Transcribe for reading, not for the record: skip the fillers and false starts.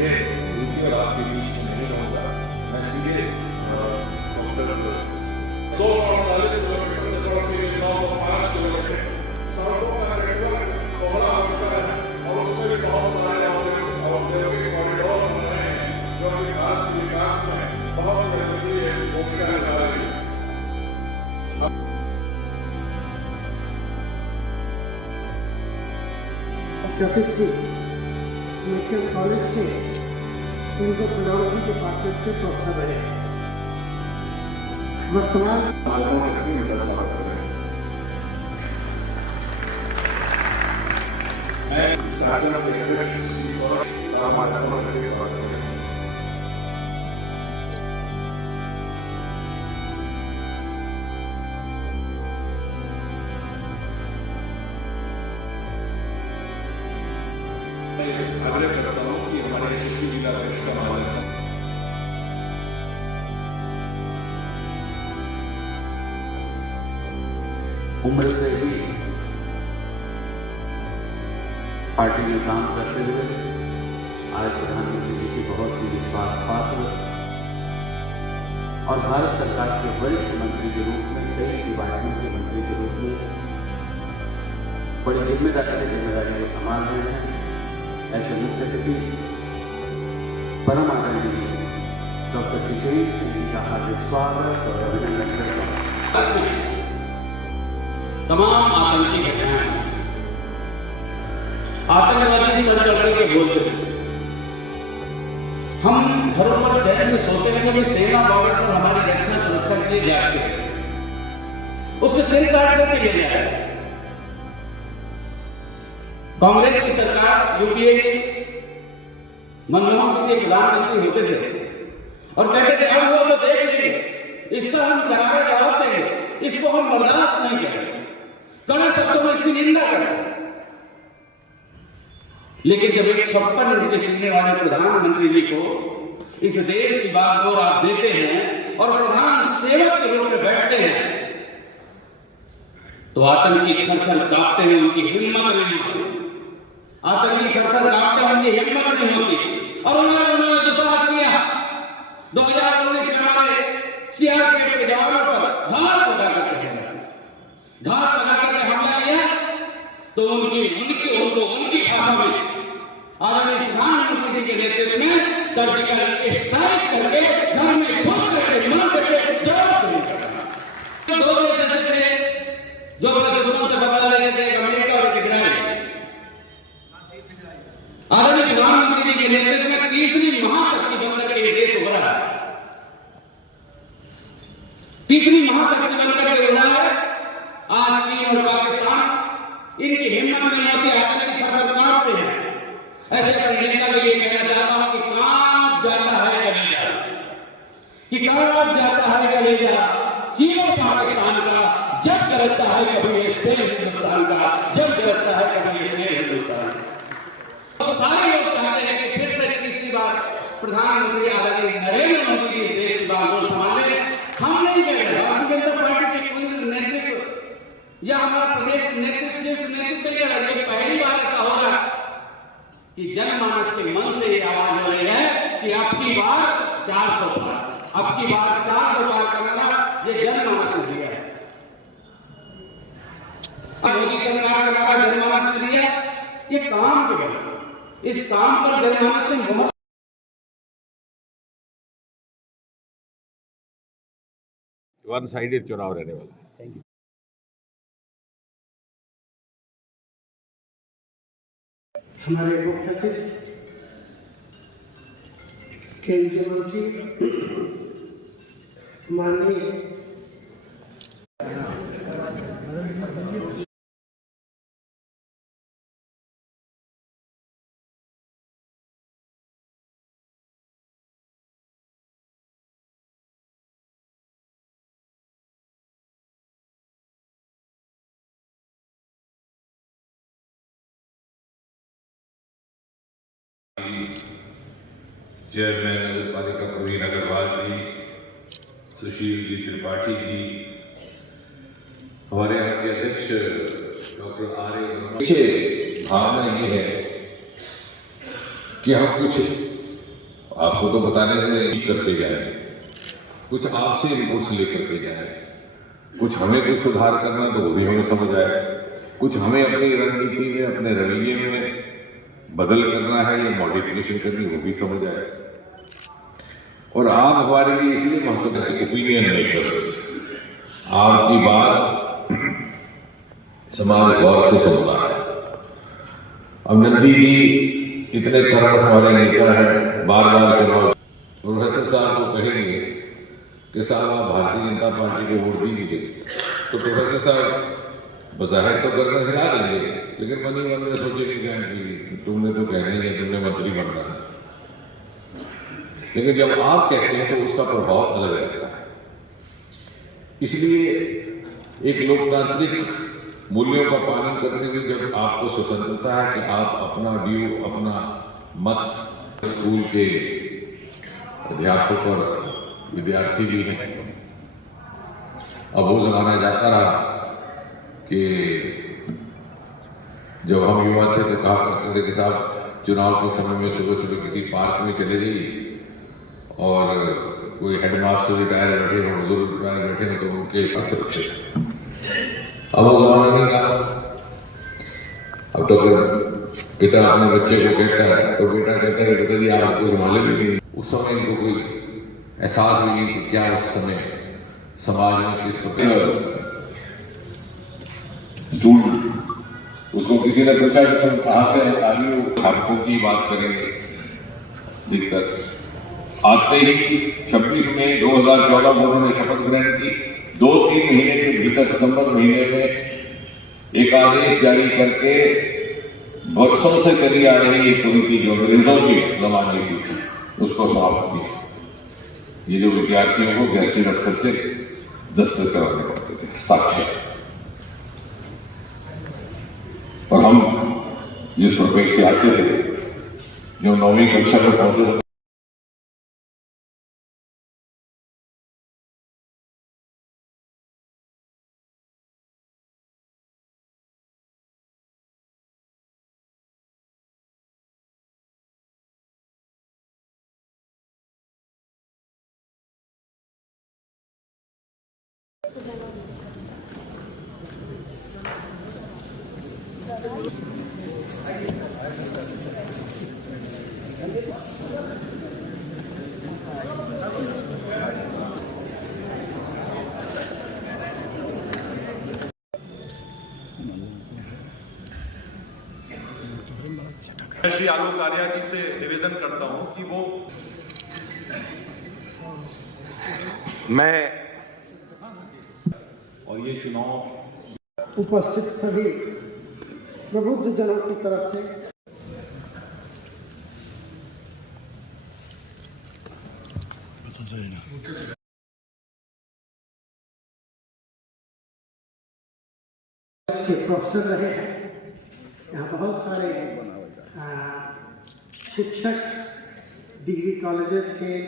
इसलिए उनकी और आपके बीच में नहीं रहूंगा, मैं सीधे डॉक्टर 248 किलोमीटर से जोड़ के 905 किलोमीटर सड़कों का नेटवर्क दोहरा होता है और उसमें भी बहुत सारे औद्योगिक कॉरिडोर बन रहे हैं जो कि भारत के विकास में बहुत जरूरी भूमिका निभा रही है। शफीक सिंह मेडिकल कॉलेज से उनको फिलोलॉजी डिपार्टमेंट के प्रोफेसर रहे। वर्तमान मैं स्टार्टअप के और आग्रह करता हूँ कि हमारे यशस्वी जिला परिषद का माध्यम उम्र से ही पार्टी में काम करते हुए आज प्रधानमंत्री जी की बहुत ही विश्वास पात्र और भारत सरकार के वरिष्ठ मंत्री के रूप में कई डिपार्टमेंट के मंत्री के रूप में बड़ी जिम्मेदारी से जिम्मेदारी को संभाल रहे हैं। ऐसे मुख्य अतिथि परम आदरणीय डॉक्टर जितेंद्र सिंह जी का हार्दिक स्वागत और अभिनंदन करता हूं। तमाम आतंकी घटनाएं आतंकवादी सर चढ़ के बोलते थे, हम घरों पर चैन से सोते हैं कि सेना बॉर्डर पर हमारी रक्षा सुरक्षा के लिए जाते हैं, उससे सिर काट करके ले जाए। कांग्रेस की सरकार यूपीए की मनमोहन सिंह के प्रधानमंत्री होते थे और कहते थे अब वो तो देख लीजिए, इसका हम करारा जवाब देंगे, इसको हम बर्दाश्त नहीं करेंगे, कड़े शब्दों में इसकी निंदा करें। लेकिन जब 156 इंच के सीने वाले प्रधानमंत्री जी को इस देश की बागडोर आप देते हैं और प्रधान सेवक के रूप में बैठते हैं तो आतंकी थर-थर कांपते हैं, उनकी हिम्मत नहीं होती। आतंकी थर-थर कांपते हैं, उनकी हिम्मत नहीं होती। और उन्होंने जो साहस किया 2019 में हमारे सीआरपीएफ के जवानों पर घात लगा करके हमला किया तो उनकी भाषा में आदरणीय प्रधानमंत्री के नेतृत्व में सर्जिकल स्ट्राइक करके घर में घुस करके मार करके जवाब देना। दो देश ऐसे थे जो दुश्मन से बदला लेते थे, अमेरिका और इजराइल। आदरणीय प्रधानमंत्री के नेतृत्व में तीसरी महाशक्ति बनकर के देश उभरा है, तीसरी महाशक्ति बनकर के उभरा है। आज चीन और पाकिस्तान इनकी हिम्मत नहीं होती, आतंकी खबर काटते हैं। ऐसे अमेरिका को ये कहना चाहता हूं कि कहां जाता है कलेजा, कि कहां जाता है कलेजा चीन और पाकिस्तान का, जब गरजता है कभी ये शेर हिंदुस्तान का, जब गरजता है कभी ये शेर हिंदुस्तान। तो सारे लोग चाहते हैं कि फिर से तीसरी बार प्रधानमंत्री आदरणीय नरेंद्र मोदी जी देश की बागडोर संभाले। हम नहीं कह रहे, भारतीय जनता पार्टी के कोई नेतृत्व या हमारा प्रदेश नेतृत्व ये पहली बार ऐसा हो रहा कि जनमानस के मन से ये आवाज हो रही है कि अब की बार 400 पार, अब की बार 400 पार करना ये जनमानस ने दिया है। मोदी सरकार का जनमानस ने दिया, ये काम के बल, इस काम पर जनमानस ने बहुत वन साइडेड चुनाव रहने वाला है। Thank you. हमारे मुख्य अतिथि केंद्रीय मंत्री माननीय चेयरमैन नगरपालिका प्रवीण अग्रवाल जी, सुशील जी त्रिपाठी जी, हमारे यहाँ के अध्यक्ष डॉक्टर आर्य, भावना ये है कि हम कुछ आपको तो बताने से करते जाए, कुछ आपसे इनपुट्स लेकर के जाए, कुछ हमें कुछ सुधार करना तो वो भी हमें समझ आए, कुछ हमें अपनी रणनीति में अपने रवैये में बदल करना है या मॉडिफिकेशन करनी वो भी समझ आए। और आप हमारे लिए इसलिए महत्वपूर्ण ओपिनियन मेकर्स, आपकी बात समाज गौर से सुनता है। अब नंदी जी इतने कर्मठ हमारे नेता है, बार बार चुनाव प्रोफेसर साहब को कहेंगे कि साहब आप भारतीय जनता पार्टी को वोट दीजिए, तो प्रोफेसर साहब बज़ाहिर तो गर्दन हिला देंगे, लेकिन मन ही मन में सोचेंगे क्या कि तुमने तो कहना ही है, तुमने मंत्री बनना है। लेकिन जब आप कहते हैं तो उसका प्रभाव अलग रहता है। इसलिए एक लोकतांत्रिक मूल्यों का पालन करने में जब आपको स्वतंत्रता है कि आप अपना व्यू, अपना मत, स्कूल के अध्यापक और विद्यार्थी भी हैं। अब वो जमाना जाता रहा कि जब हम युवा थे तो कहा करते थे कि साहब चुनाव के समय में सुबह सुबह किसी पार्क में चले जाइए और कोई हेडमास्टर रिटायर बैठे हो, बुजुर्ग रिटायर बैठे हो तो उनके सुरक्षित। अब वो जमाना नहीं रहा। अब तो फिर पिता अपने बच्चे को कहता है तो बेटा कहता है बेटा जी आपको मालूम भी नहीं। उस समय इनको कोई एहसास भी नहीं कि क्या उस समय समाज में किस प्रकार उसको किसी ने पूछा कि तुम कहाँ से आई हो, हकों की बात करेंगे। दिक्कत आते ही 26 मई 2014 में उन्होंने शपथ ग्रहण की। 2-3 महीने के भीतर सितंबर महीने में एक आदेश जारी करके वर्षों से चली आ रही एक कुरीति जो अंग्रेजों की जमाने की थी उसको समाप्त किया। ये जो विद्यार्थियों को गैस्ट्रिक अल्सर से दस्तक कराने पड़ते थे, हस्ताक्षर। और हम जिस प्रदेश से आते थे, जो 9वीं कक्षा में पहुंचे थे, मैं श्री आलोक आर्या जी से निवेदन करता हूं कि वो और ये चुनाव उपस्थित सभी प्रबुद्ध जनों की तरफ से प्रोफेसर रहे हैं। यहाँ बहुत सारे शिक्षक डिग्री कॉलेजेस के